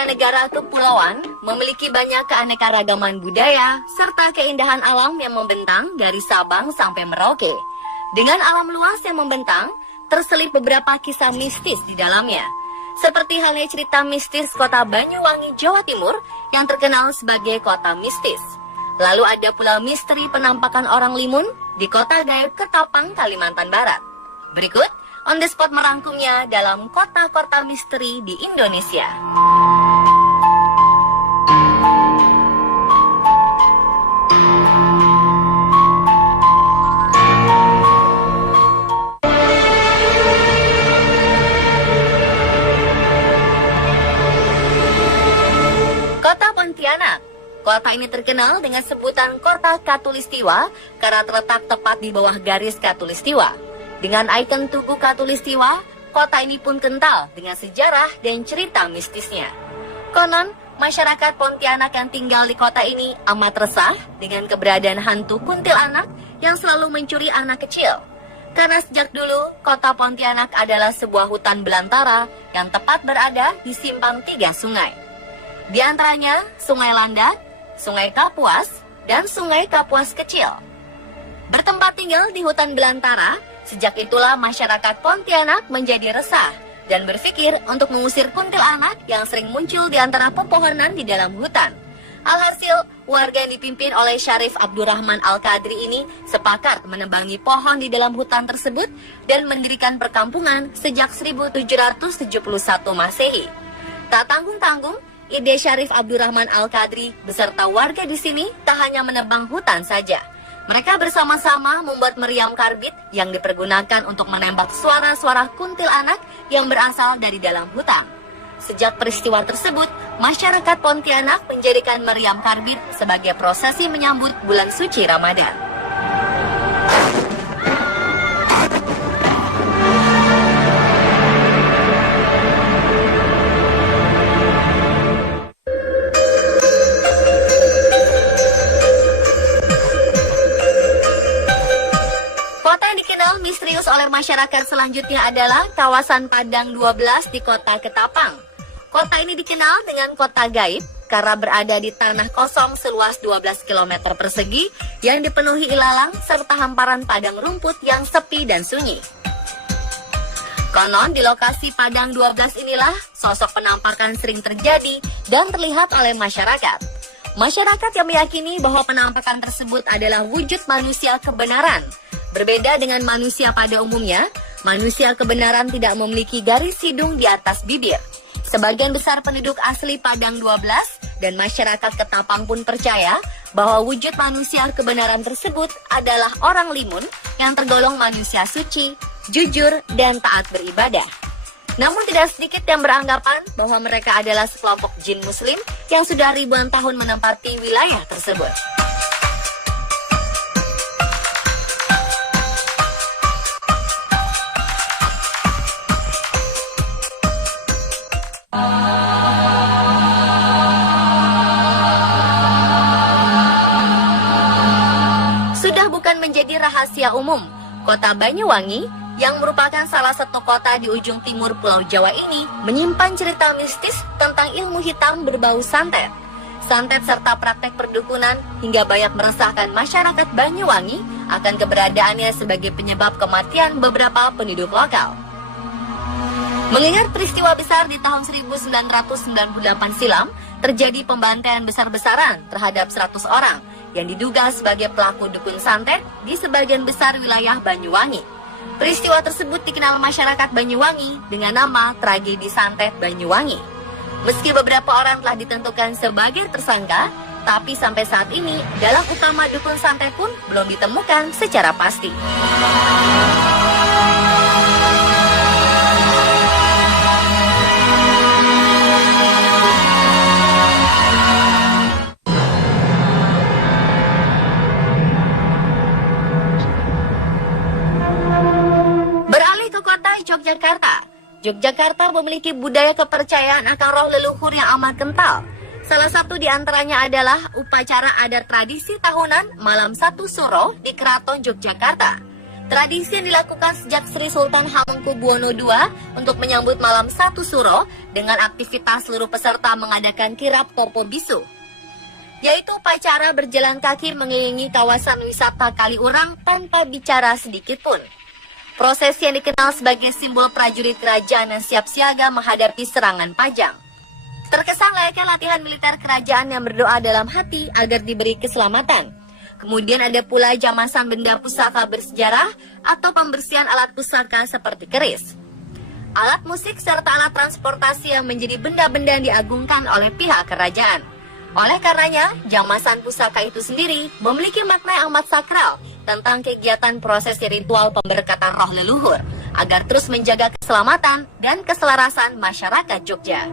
sebagai negara kepulauan, memiliki banyak keanekaragaman budaya serta keindahan alam yang membentang dari Sabang sampai Merauke. Dengan alam luas yang membentang, terselip beberapa kisah mistis di dalamnya. Seperti halnya cerita mistis kota Banyuwangi, Jawa Timur yang terkenal sebagai kota mistis. Lalu ada pula misteri penampakan orang limun di kota gaib Ketapang, Kalimantan Barat. Berikut On The Spot merangkumnya dalam kota-kota misteri di Indonesia. Kota Pontianak. Kota ini terkenal dengan sebutan Kota Katulistiwa karena terletak tepat di bawah garis Katulistiwa. Dengan ikon Tugu Katulistiwa, kota ini pun kental dengan sejarah dan cerita mistisnya. Konon, masyarakat Pontianak yang tinggal di kota ini amat resah dengan keberadaan hantu kuntilanak yang selalu mencuri anak kecil. Karena sejak dulu, kota Pontianak adalah sebuah hutan belantara yang tepat berada di simpang 3 sungai. Di antaranya Sungai Landak, Sungai Kapuas, dan Sungai Kapuas Kecil. Bertempat tinggal di hutan belantara, sejak itulah masyarakat Pontianak menjadi resah dan berpikir untuk mengusir kuntilanak yang sering muncul di antara pepohonan di dalam hutan. Alhasil, warga yang dipimpin oleh Syarif Abdurrahman Al-Qadri ini sepakat menebangi pohon di dalam hutan tersebut dan mendirikan perkampungan sejak 1771 Masehi. Tak tanggung-tanggung, ide Syarif Abdurrahman Al-Qadri beserta warga di sini tak hanya menebang hutan saja. Mereka bersama-sama membuat meriam karbit yang dipergunakan untuk menembak suara-suara kuntilanak yang berasal dari dalam hutan. Sejak peristiwa tersebut, masyarakat Pontianak menjadikan meriam karbit sebagai prosesi menyambut bulan suci Ramadan. Misterius oleh masyarakat selanjutnya adalah kawasan Padang 12 di kota Ketapang. Kota ini dikenal dengan kota gaib karena berada di tanah kosong seluas 12 km persegi yang dipenuhi ilalang serta hamparan padang rumput yang sepi dan sunyi. Konon di lokasi Padang 12 inilah sosok penampakan sering terjadi dan terlihat oleh masyarakat. Masyarakat yang meyakini bahwa penampakan tersebut adalah wujud manusia kebenaran. Berbeda dengan manusia pada umumnya, manusia kebenaran tidak memiliki garis hidung di atas bibir. Sebagian besar penduduk asli Padang 12 dan masyarakat Ketapang pun percaya bahwa wujud manusia kebenaran tersebut adalah orang limun yang tergolong manusia suci, jujur, dan taat beribadah. Namun tidak sedikit yang beranggapan bahwa mereka adalah sekelompok jin muslim yang sudah ribuan tahun menempati wilayah tersebut. Menjadi rahasia umum, kota Banyuwangi yang merupakan salah satu kota di ujung timur Pulau Jawa ini menyimpan cerita mistis tentang ilmu hitam berbau santet. Santet serta praktek perdukunan hingga banyak meresahkan masyarakat Banyuwangi akan keberadaannya sebagai penyebab kematian beberapa penduduk lokal. Mengingat peristiwa besar di tahun 1998 silam, terjadi pembantaian besar-besaran terhadap 100 orang yang diduga sebagai pelaku dukun santet di sebagian besar wilayah Banyuwangi. Peristiwa tersebut dikenal masyarakat Banyuwangi dengan nama tragedi santet Banyuwangi. Meski beberapa orang telah ditentukan sebagai tersangka, tapi sampai saat ini dalang utama dukun santet pun belum ditemukan secara pasti. Yogyakarta. Yogyakarta memiliki budaya kepercayaan akan roh leluhur yang amat kental. Salah satu di antaranya adalah upacara adat tradisi tahunan Malam Satu Suro di Keraton Yogyakarta. Tradisi yang dilakukan sejak Sri Sultan Hamengkubuwono II untuk menyambut malam 1 Suro dengan aktivitas seluruh peserta mengadakan kirap Popo Bisu, yaitu upacara berjalan kaki mengelilingi kawasan wisata Kaliurang tanpa bicara sedikit pun. Prosesi yang dikenal sebagai simbol prajurit kerajaan yang siap siaga menghadapi serangan Pajang. Terkesan layaknya latihan militer kerajaan yang berdoa dalam hati agar diberi keselamatan. Kemudian ada pula jamasan benda pusaka bersejarah atau pembersihan alat pusaka seperti keris, alat musik serta alat transportasi yang menjadi benda-benda yang diagungkan oleh pihak kerajaan. Oleh karenanya, jamasan pusaka itu sendiri memiliki makna yang amat sakral tentang kegiatan prosesi ritual pemberkatan roh leluhur agar terus menjaga keselamatan dan keselarasan masyarakat Jogja.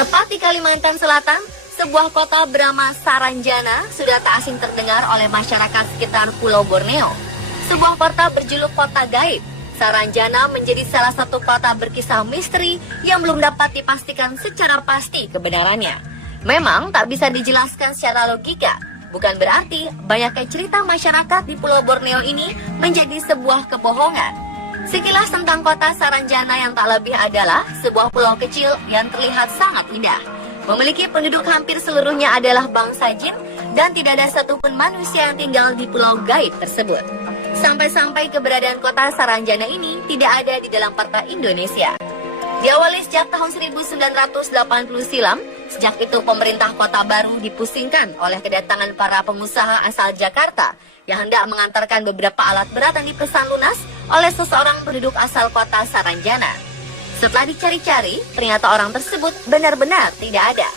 Tepat di Kalimantan Selatan, sebuah kota bernama Saranjana sudah tak asing terdengar oleh masyarakat sekitar Pulau Borneo. Sebuah kota berjuluk kota gaib, Saranjana menjadi salah satu kota berkisah misteri yang belum dapat dipastikan secara pasti kebenarannya. Memang tak bisa dijelaskan secara logika, bukan berarti banyaknya cerita masyarakat di Pulau Borneo ini menjadi sebuah kebohongan. Sekilas tentang kota Saranjana yang tak lebih adalah sebuah pulau kecil yang terlihat sangat indah. Memiliki penduduk hampir seluruhnya adalah bangsa jin dan tidak ada satupun manusia yang tinggal di pulau gaib tersebut. Sampai-sampai keberadaan kota Saranjana ini tidak ada di dalam peta Indonesia. Diawali sejak tahun 1980 silam, sejak itu pemerintah kota baru dipusingkan oleh kedatangan para pengusaha asal Jakarta yang hendak mengantarkan beberapa alat berat yang dipesan lunas oleh seseorang penduduk asal kota Saranjana. Setelah dicari-cari, ternyata orang tersebut benar-benar tidak ada.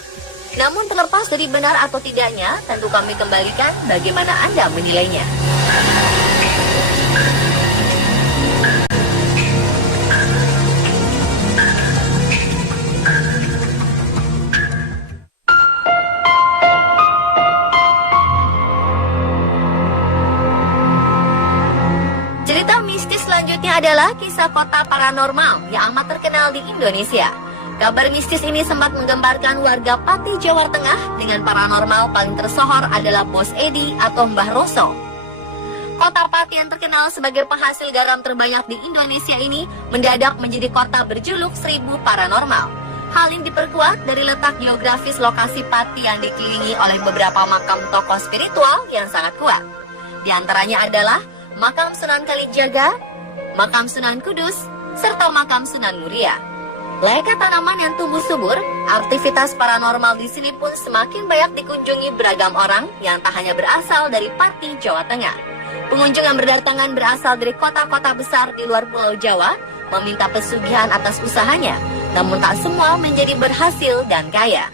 Namun terlepas dari benar atau tidaknya, tentu kami kembalikan bagaimana Anda menilainya. Cerita mistis selanjutnya adalah kisah kota paranormal yang amat terkenal di Indonesia. Kabar mistis ini sempat menggemparkan warga Pati, Jawa Tengah. Dengan paranormal paling tersohor adalah Bos Edi atau Mbah Roso. Kota Pati yang terkenal sebagai penghasil garam terbanyak di Indonesia ini mendadak menjadi kota berjuluk 1000 paranormal. Hal ini diperkuat dari letak geografis lokasi Pati yang dikelilingi oleh beberapa makam tokoh spiritual yang sangat kuat. Di antaranya adalah makam Sunan Kalijaga, makam Sunan Kudus, serta makam Sunan Muria. Layaknya tanaman yang tumbuh subur, aktivitas paranormal di sini pun semakin banyak dikunjungi beragam orang yang tak hanya berasal dari Pati, Jawa Tengah. Pengunjung yang berdatangan berasal dari kota-kota besar di luar Pulau Jawa meminta pesugihan atas usahanya, namun tak semua menjadi berhasil dan kaya.